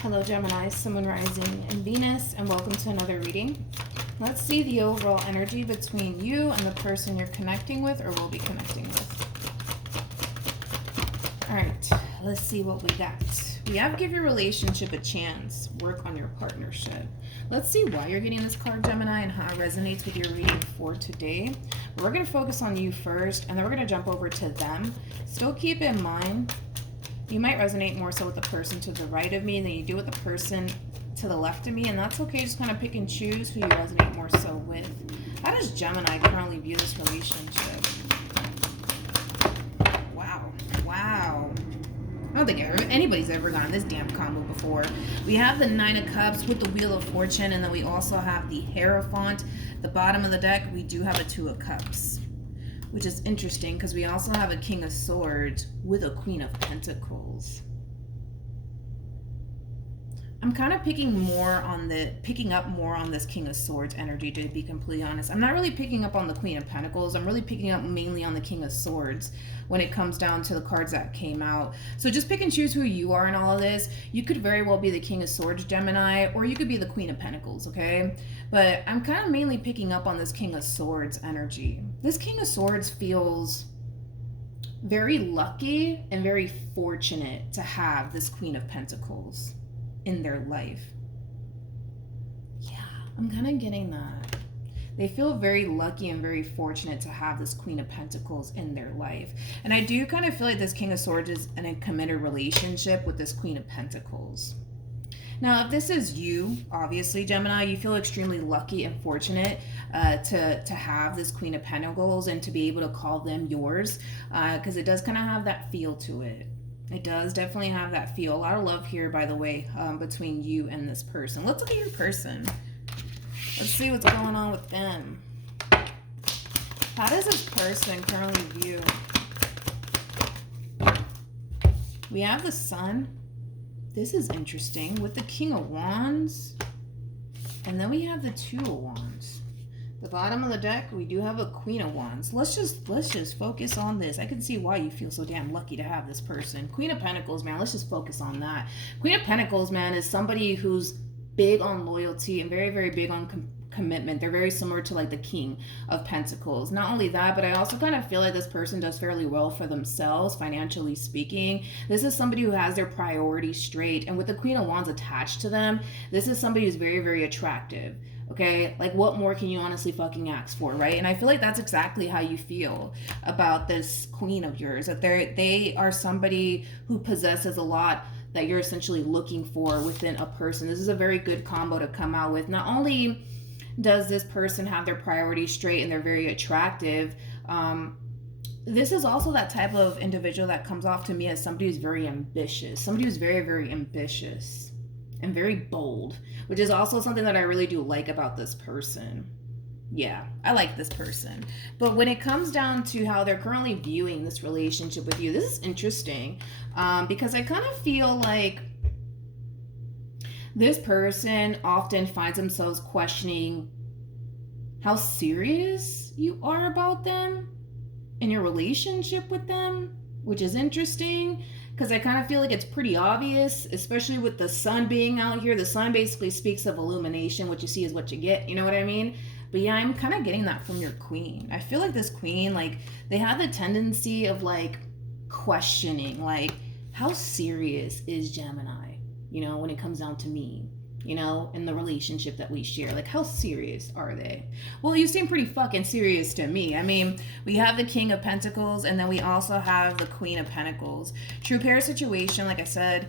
Hello Gemini, Sun, Moon, Rising, and Venus, and welcome to another reading. Let's see the overall energy between you and the person you're connecting with or will be connecting with. Alright, let's see what we got. We have give your relationship a chance. Work on your partnership. Let's see why you're getting this card, Gemini, and how it resonates with your reading for today. We're going to focus on you first, and then we're going to jump over to them. Still keep in mind, you might resonate more so with the person to the right of me than you do with the person to the left of me, and that's okay. Just kind of pick and choose who you resonate more so with. How does Gemini currently view this relationship? Wow. I don't think anybody's ever gotten this damn combo before. We have the Nine of Cups with the Wheel of Fortune, and then we also have the Hierophant. The bottom of the deck, we do have a Two of Cups, which is interesting because we also have a King of Swords with a Queen of Pentacles. I'm kind of picking up more on this King of Swords energy, to be completely honest. I'm not really picking up on the Queen of Pentacles. I'm really picking up mainly on the King of Swords when it comes down to the cards that came out. So just pick and choose who you are in all of this. You could very well be the King of Swords, Gemini, or you could be the Queen of Pentacles, okay? But I'm kind of mainly picking up on this King of Swords energy. This King of Swords feels very lucky and very fortunate to have this Queen of Pentacles in their life. Yeah, I'm kind of getting that. They feel very lucky and very fortunate to have this Queen of Pentacles in their life. And I do kind of feel like this King of Swords is in a committed relationship with this Queen of Pentacles. Now, if this is you, obviously, Gemini, you feel extremely lucky and fortunate to have this Queen of Pentacles and to be able to call them yours, because it does kind of have that feel to it. It does definitely have that feel. A lot of love here, by the way, between you and this person. Let's look at your person. Let's see what's going on with them. How does this person currently view? We have the Sun. This is interesting with the King of Wands. And then we have the Two of Wands. The bottom of the deck, we do have a Queen of Wands. Let's just focus on this. I can see why you feel so damn lucky to have this person. Queen of Pentacles, man, let's just focus on that. Queen of Pentacles, man, is somebody who's big on loyalty and very, very big on commitment. They're very similar to like the King of Pentacles. Not only that, but I also kind of feel like this person does fairly well for themselves, financially speaking. This is somebody who has their priorities straight. And with the Queen of Wands attached to them, this is somebody who's very, very attractive. Okay, like what more can you honestly fucking ask for, right? And I feel like that's exactly how you feel about this queen of yours, that they are somebody who possesses a lot that you're essentially looking for within a person. This is a very good combo to come out with. Not only does this person have their priorities straight and they're very attractive, this is also that type of individual that comes off to me as somebody who's very ambitious, somebody who's very, very ambitious and very bold, which is also something that I really do like about this person. Yeah, I like this person. But when it comes down to how they're currently viewing this relationship with you, this is interesting, because I kind of feel like this person often finds themselves questioning how serious you are about them and your relationship with them, which is interesting. Because I kind of feel like it's pretty obvious, especially with the Sun being out here. The Sun basically speaks of illumination. What you see is what you get. You know what I mean? But yeah, I'm kind of getting that from your queen. I feel like this queen, like, they have the tendency of, like, questioning, like, how serious is Gemini, you know, when it comes down to me, you know, in the relationship that we share. Like, how serious are they? Well, you seem pretty fucking serious to me. I mean, we have the King of Pentacles, and then we also have the Queen of Pentacles. True pair situation, like I said,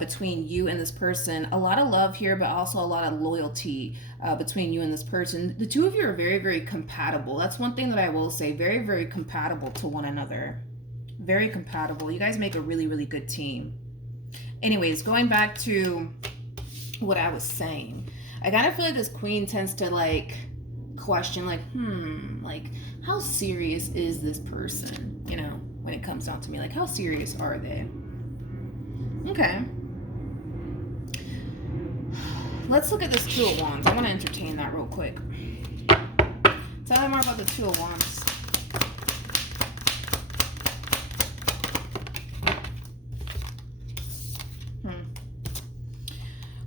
between you and this person. A lot of love here, but also a lot of loyalty between you and this person. The two of you are very, very compatible. That's one thing that I will say. Very, very compatible to one another. Very compatible. You guys make a really, really good team. Anyways, going back to what I was saying, I kind of feel like this queen tends to like question, like, like, how serious is this person, you know, when it comes down to me? Like, how serious are they? Okay, let's look at this Two of Wands. I want to entertain that real quick. Tell me more about the Two of Wands.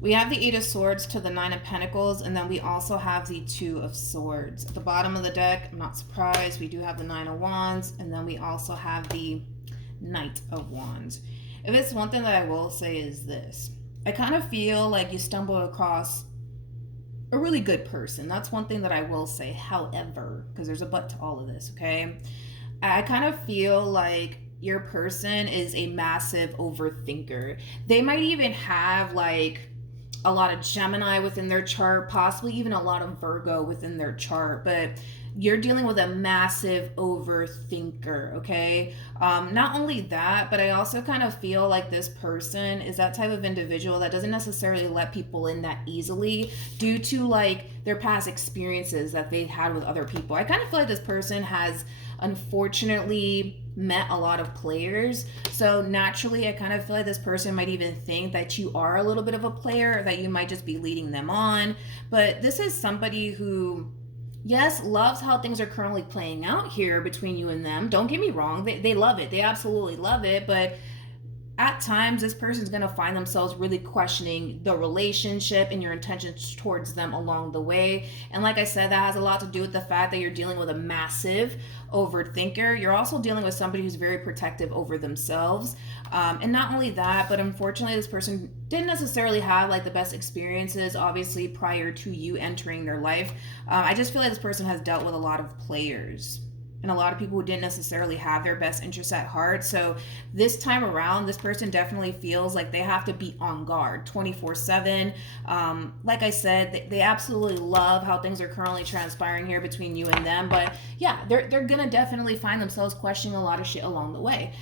We have the Eight of Swords to the Nine of Pentacles, and then we also have the Two of Swords. At the bottom of the deck, I'm not surprised, we do have the Nine of Wands, and then we also have the Knight of Wands. If it's one thing that I will say is this. I kind of feel like you stumbled across a really good person. That's one thing that I will say. However, because there's a but to all of this, okay? I kind of feel like your person is a massive overthinker. They might even have like a lot of Gemini within their chart, possibly even a lot of Virgo within their chart, but you're dealing with a massive overthinker, okay? Not only that, but I also kind of feel like this person is that type of individual that doesn't necessarily let people in that easily due to like their past experiences that they've had with other people. I kind of feel like this person has unfortunately met a lot of players, so naturally I kind of feel like this person might even think that you are a little bit of a player, that you might just be leading them on. But this is somebody who, yes, loves how things are currently playing out here between you and them. Don't get me wrong, they love it, they absolutely love it, but at times this person's going to find themselves really questioning the relationship and your intentions towards them along the way. And like I said, that has a lot to do with the fact that you're dealing with a massive overthinker. You're also dealing with somebody who's very protective over themselves. And not only that, but unfortunately this person didn't necessarily have like the best experiences, obviously, prior to you entering their life. I just feel like this person has dealt with a lot of players and a lot of people who didn't necessarily have their best interests at heart. So this time around, this person definitely feels like they have to be on guard 24/7. Like I said, they absolutely love how things are currently transpiring here between you and them. But yeah, they're gonna definitely find themselves questioning a lot of shit along the way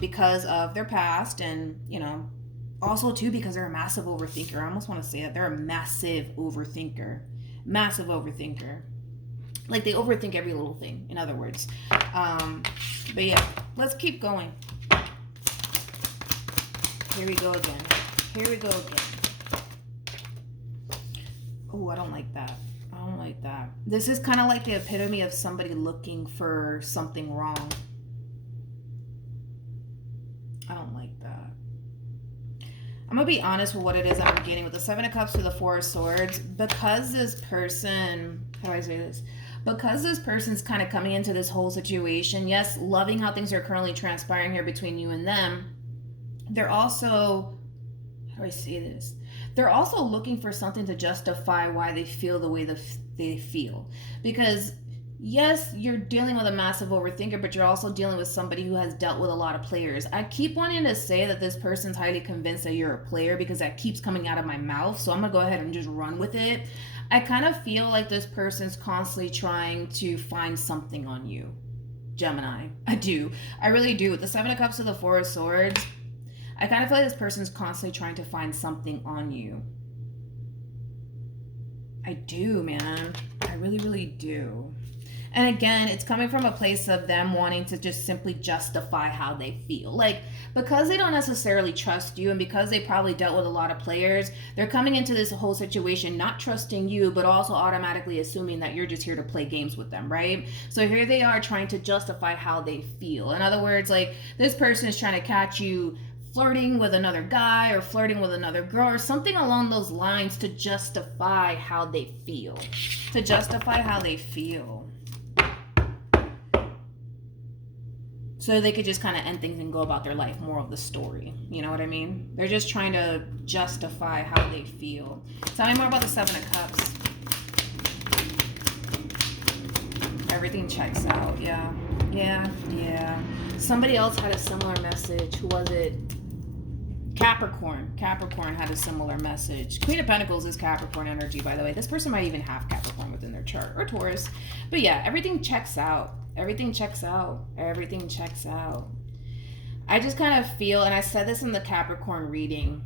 because of their past, and also too because they're a massive overthinker. I almost want to say that they're a massive overthinker. Massive overthinker. Like they overthink every little thing, in other words. But yeah, let's keep going. Here we go again. Here we go again. Oh, I don't like that. I don't like that. This is kind of like the epitome of somebody looking for something wrong. I don't like that. I'm going to be honest with what it is that I'm getting with the Seven of Cups to the Four of Swords. Because this person, how do I say this? Because this person's kind of coming into this whole situation, yes, loving how things are currently transpiring here between you and them, they're also, how do I say this? They're also looking for something to justify why they feel the way they feel. Because yes, you're dealing with a massive overthinker, but you're also dealing with somebody who has dealt with a lot of players. I keep wanting to say that this person's highly convinced that you're a player because that keeps coming out of my mouth. So I'm going to go ahead and just run with it. I kind of feel like this person's constantly trying to find something on you, Gemini. I do. I really do. With the Seven of Cups to the Four of Swords, I kind of feel like this person's constantly trying to find something on you. I do, man. I really, really do. And again, it's coming from a place of them wanting to just simply justify how they feel. Like, because they don't necessarily trust you, and because they probably dealt with a lot of players, they're coming into this whole situation not trusting you, but also automatically assuming that you're just here to play games with them, right? So here they are trying to justify how they feel. In other words, like, this person is trying to catch you flirting with another guy or flirting with another girl or something along those lines to justify how they feel. To justify how they feel. So they could just kind of end things and go about their life, more of the story. You know what I mean? They're just trying to justify how they feel. Tell me more about the Seven of Cups. Everything checks out. Yeah. Somebody else had a similar message. Who was it? Capricorn. Capricorn had a similar message. Queen of Pentacles is Capricorn energy, by the way. This person might even have Capricorn within their chart, or Taurus. But yeah, everything checks out. Everything checks out. Everything checks out. I just kind of feel, and I said this in the Capricorn reading,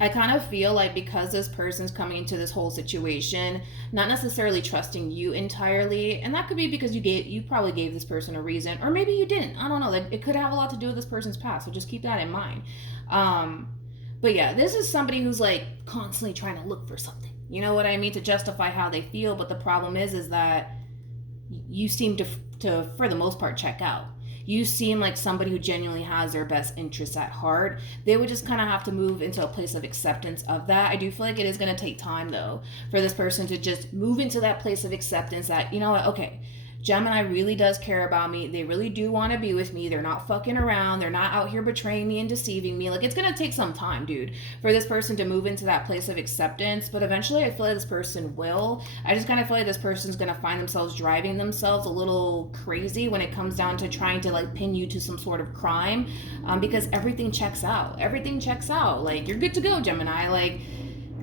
I kind of feel like because this person's coming into this whole situation, not necessarily trusting you entirely, and that could be because you probably gave this person a reason, or maybe you didn't. I don't know. Like, it could have a lot to do with this person's past, so just keep that in mind. But yeah, this is somebody who's like constantly trying to look for something. You know what I mean? To justify how they feel. But the problem is that you seem to for the most part, check out. you seem like somebody who genuinely has their best interests at heart. They would just kind of have to move into a place of acceptance of that. I do feel like it is going to take time, though, for this person to just move into that place of acceptance that, you know what, okay, Gemini really does care about me. They really do want to be with me. They're not fucking around. They're not out here betraying me and deceiving me. Like, it's going to take some time, dude, for this person to move into that place of acceptance. But eventually, I feel like this person will. I just kind of feel like this person's going to find themselves driving themselves a little crazy when it comes down to trying to, like, pin you to some sort of crime, because everything checks out. Everything checks out. Like, you're good to go, Gemini. Like,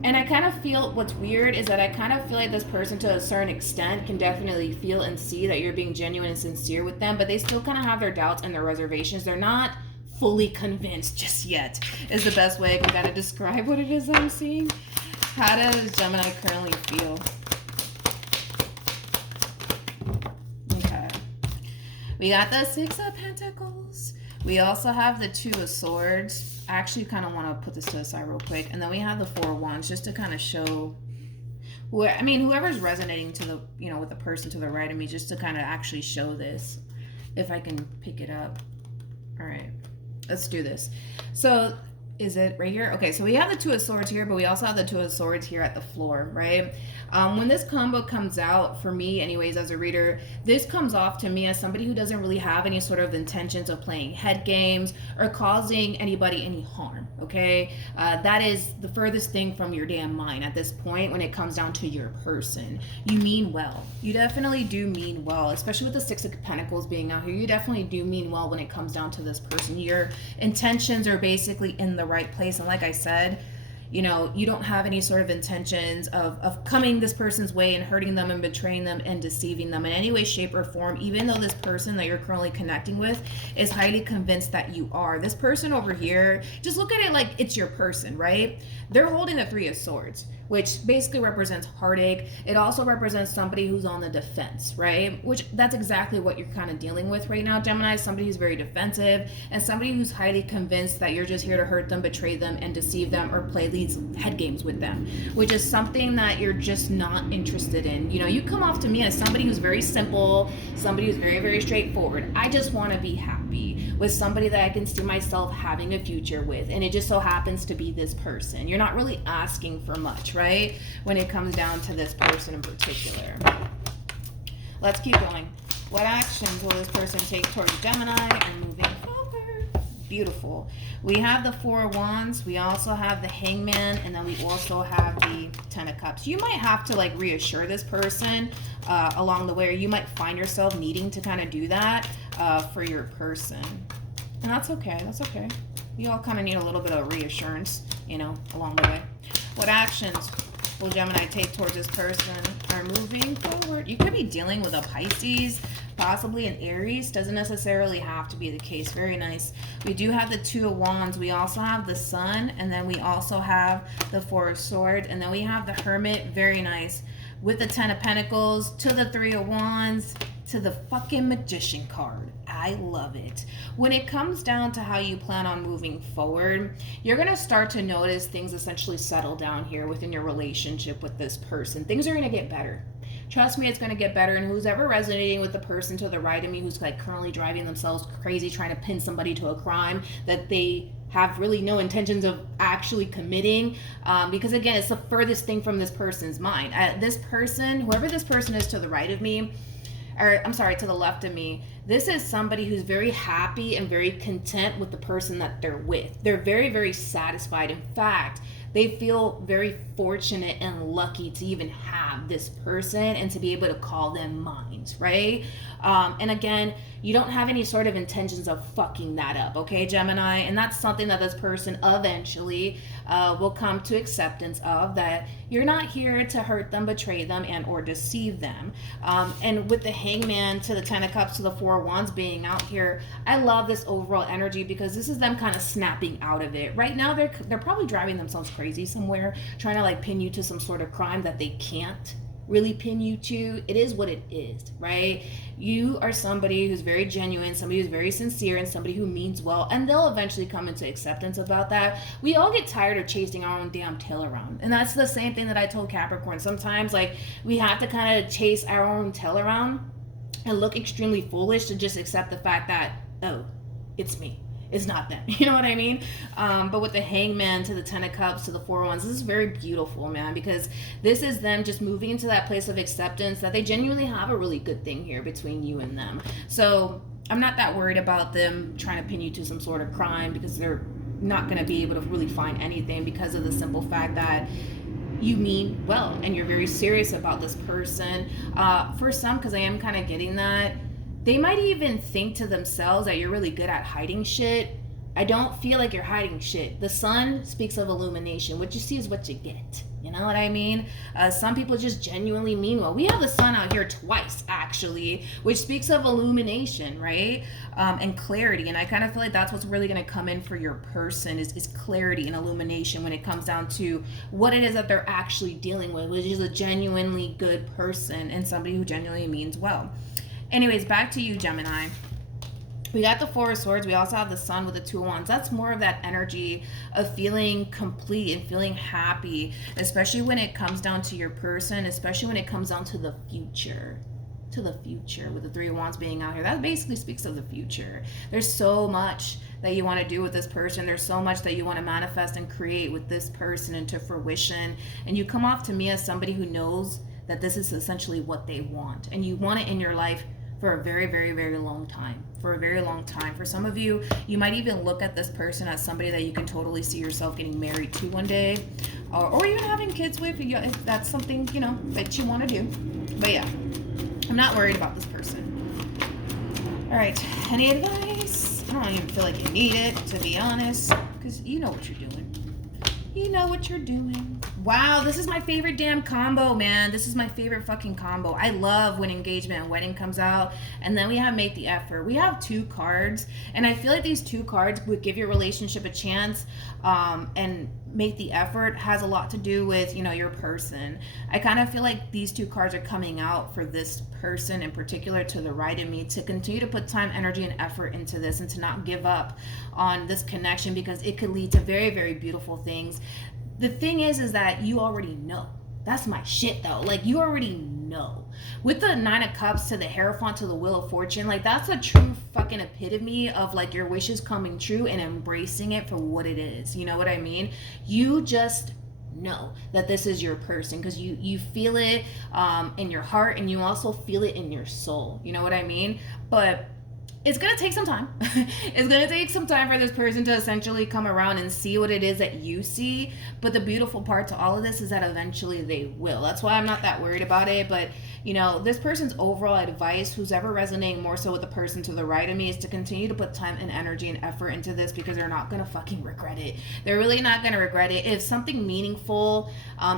and I kind of feel, what's weird is that I kind of feel like this person, to a certain extent, can definitely feel and see that you're being genuine and sincere with them, but they still kind of have their doubts and their reservations. They're not fully convinced just yet, is the best way I can kind of describe what it is I'm seeing. How does Gemini currently feel? Okay. We got the Six of Pentacles. We also have the Two of Swords. I actually kind of want to put this to the side real quick. And then we have the Four of Wands, just to kind of show whoever's resonating to the, with the person to the right of me, just to kind of actually show this, if I can pick it up. All right, let's do this. So is it right here? Okay, so we have the Two of Swords here, but we also have the Two of Swords here at the floor, right? When this combo comes out, for me anyways, as a reader, this comes off to me as somebody who doesn't really have any sort of intentions of playing head games or causing anybody any harm, okay? That is the furthest thing from your damn mind at this point when it comes down to your person. You mean well. You definitely do mean well, especially with the Six of Pentacles being out here. You definitely do mean well when it comes down to this person. Your intentions are basically in the right place. And like I said, you don't have any sort of intentions of coming this person's way and hurting them and betraying them and deceiving them in any way, shape, or form, even though this person that you're currently connecting with is highly convinced that you are. This person over here, just look at it like it's your person, right? They're holding the Three of Swords, which basically represents heartache. It also represents somebody who's on the defense, right? Which that's exactly what you're kind of dealing with right now, Gemini. Somebody who's very defensive and somebody who's highly convinced that you're just here to hurt them, betray them, and deceive them, or play these head games with them, which is something that you're just not interested in. You come off to me as somebody who's very simple, somebody who's very, very straightforward. I just want to be happy with somebody that I can see myself having a future with, and it just so happens to be this person. You're not really asking for much, right? When it comes down to this person in particular. Let's keep going. What actions will this person take towards Gemini and moving forward? Beautiful. We have the Four of Wands. We also have the Hangman, and then we also have the Ten of Cups. You might have to like reassure this person along the way, or you might find yourself needing to kind of do that for your person. And that's okay. That's okay. You all kind of need a little bit of reassurance, along the way. What actions will Gemini take towards this person are moving forward? You could be dealing with a Pisces, possibly an Aries. Doesn't necessarily have to be the case. Very nice. We do have the Two of Wands. We also have the Sun, and then we also have the Four of Swords, and then we have the Hermit. Very nice. With the Ten of Pentacles to the Three of Wands to the fucking Magician card. I love it. When it comes down to how you plan on moving forward, you're going to start to notice things essentially settle down here within your relationship with this person. Things are going to get better. Trust me, it's going to get better. And who's ever resonating with the person to the right of me who's like currently driving themselves crazy, trying to pin somebody to a crime that they have really no intentions of actually committing, because again, it's the furthest thing from this person's mind. This person, whoever this person is to the right of me, or I'm sorry, to the left of me, this is somebody who's very happy and very content with the person that they're with. They're very, very satisfied. In fact, they feel very fortunate and lucky to even have this person and to be able to call them mine, right? And again, you don't have any sort of intentions of fucking that up, okay, Gemini? And that's something that this person eventually will come to acceptance of, that you're not here to hurt them, betray them, and or deceive them. And with the Hangman to the Ten of Cups to the Four of Wands being out here, I love this overall energy because this is them kind of snapping out of it. Right now, they're probably driving themselves crazy somewhere, trying to like pin you to some sort of crime that they can't really pin you to. It is what it is, right? You are somebody who's very genuine, somebody who's very sincere, and somebody who means well, and they'll eventually come into acceptance about that. We all get tired of chasing our own damn tail around, and that's the same thing that I told Capricorn. Sometimes like we have to kind of chase our own tail around and look extremely foolish to just accept the fact that oh, it's me. It's not them. You know what I mean? But with the Hangman to the Ten of Cups to the Four of Wands, this is very beautiful, man, because this is them just moving into that place of acceptance that they genuinely have a really good thing here between you and them. So I'm not that worried about them trying to pin you to some sort of crime, because they're not going to be able to really find anything, because of the simple fact that you mean well and you're very serious about this person. For some, because I am kind of getting that, they might even think to themselves that you're really good at hiding shit. I don't feel like you're hiding shit. The sun speaks of illumination. What you see is what you get. You know what I mean? Some people just genuinely mean well. We have the sun out here twice, actually, which speaks of illumination, right? And clarity. And I kind of feel like that's what's really going to come in for your person is clarity and illumination when it comes down to what it is that they're actually dealing with, which is a genuinely good person and somebody who genuinely means well. Anyways, back to you, Gemini. We got the Four of Swords. We also have the Sun with the Two of Wands. That's more of that energy of feeling complete and feeling happy, especially when it comes down to your person, especially when it comes down to the future. To the future, with the Three of Wands being out here. That basically speaks of the future. There's so much that you want to do with this person. There's so much that you want to manifest and create with this person into fruition. And you come off to me as somebody who knows that this is essentially what they want. And you want it in your life for a very, very, very long time. For a very long time. For some of you, you might even look at this person as somebody that you can totally see yourself getting married to one day, or even having kids with, if that's something, you know, that you want to do. But yeah, I'm not worried about this person. All right, any advice? I don't even feel like you need it, to be honest, because you know what you're doing. You know what you're doing. Wow, this is my favorite damn combo, man. This is my favorite fucking combo. I love when engagement and wedding comes out. And then we have make the effort. We have two cards. And I feel like these two cards would give your relationship a chance. And make the effort has a lot to do with, you know, your person. I kind of feel like these two cards are coming out for this person in particular, to the right of me, to continue to put time, energy, and effort into this, and to not give up on this connection, because it could lead to very, very beautiful things. The thing is that you already know. That's my shit though. Like, you already know. With the Nine of Cups to the Hierophant to the Wheel of Fortune, like, that's a true fucking epitome of like your wishes coming true and embracing it for what it is. You know what I mean? You just know that this is your person, because you feel it in your heart, and you also feel it in your soul. You know what I mean? But it's going to take some time. It's going to take some time for this person to essentially come around and see what it is that you see. But the beautiful part to all of this is that eventually they will. That's why I'm not that worried about it. But, you know, this person's overall advice, who's ever resonating more so with the person to the right of me, is to continue to put time and energy and effort into this, because they're not going to fucking regret it. They're really not going to regret it. If something meaningful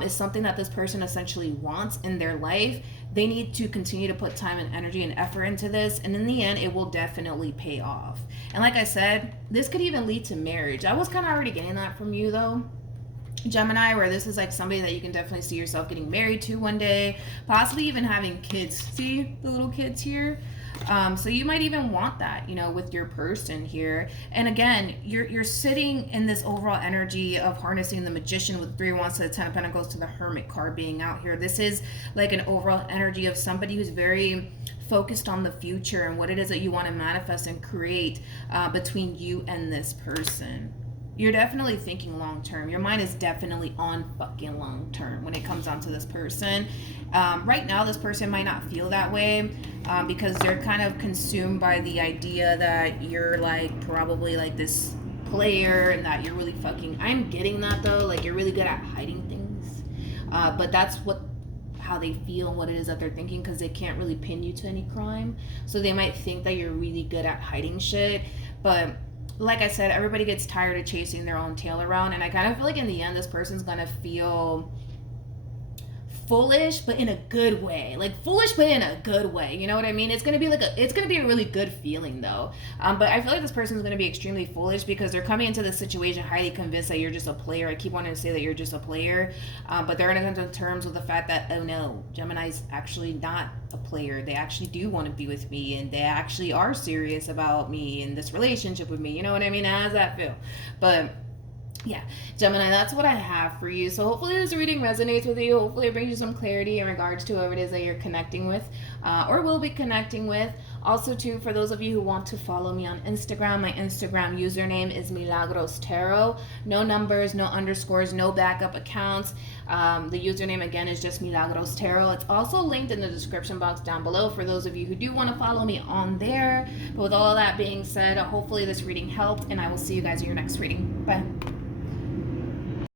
is something that this person essentially wants in their life, they need to continue to put time and energy and effort into this, and in the end, it will definitely pay off. And like I said, this could even lead to marriage. I was kind of already getting that from you, though, Gemini, where this is like somebody that you can definitely see yourself getting married to one day, possibly even having kids. See the little kids here? So you might even want that, you know, with your person here. And again, you're sitting in this overall energy of harnessing the Magician with Three of Wands to the Ten of Pentacles to the Hermit card being out here. This is like an overall energy of somebody who's very focused on the future and what it is that you want to manifest and create between you and this person. You're definitely thinking long term. Your mind is definitely on fucking long term when it comes down to this person. Right now, this person might not feel that way because they're kind of consumed by the idea that you're like probably like this player, and that you're really fucking, I'm getting that though, like you're really good at hiding things. But that's how they feel and what it is that they're thinking, because they can't really pin you to any crime. So they might think that you're really good at hiding shit. But like I said, everybody gets tired of chasing their own tail around, and I kind of feel like in the end this person's gonna feel foolish, but in a good way. Like foolish, but in a good way. You know what I mean? It's gonna be like it's gonna be a really good feeling though. But I feel like this person's gonna be extremely foolish because they're coming into this situation highly convinced that you're just a player. I keep wanting to say that you're just a player, but they're gonna come to terms with the fact that, oh no, Gemini's actually not a player. They actually do want to be with me, and they actually are serious about me and this relationship with me. You know what I mean? How does that feel? But yeah, Gemini, that's what I have for you. So hopefully this reading resonates with you. Hopefully it brings you some clarity in regards to whoever it is that you're connecting with or will be connecting with. Also, too, for those of you who want to follow me on Instagram, my Instagram username is MilagrosTarot. No numbers, no underscores, no backup accounts. The username, again, is just MilagrosTarot. It's also linked in the description box down below for those of you who do want to follow me on there. But with all of that being said, hopefully this reading helped, and I will see you guys in your next reading. Bye.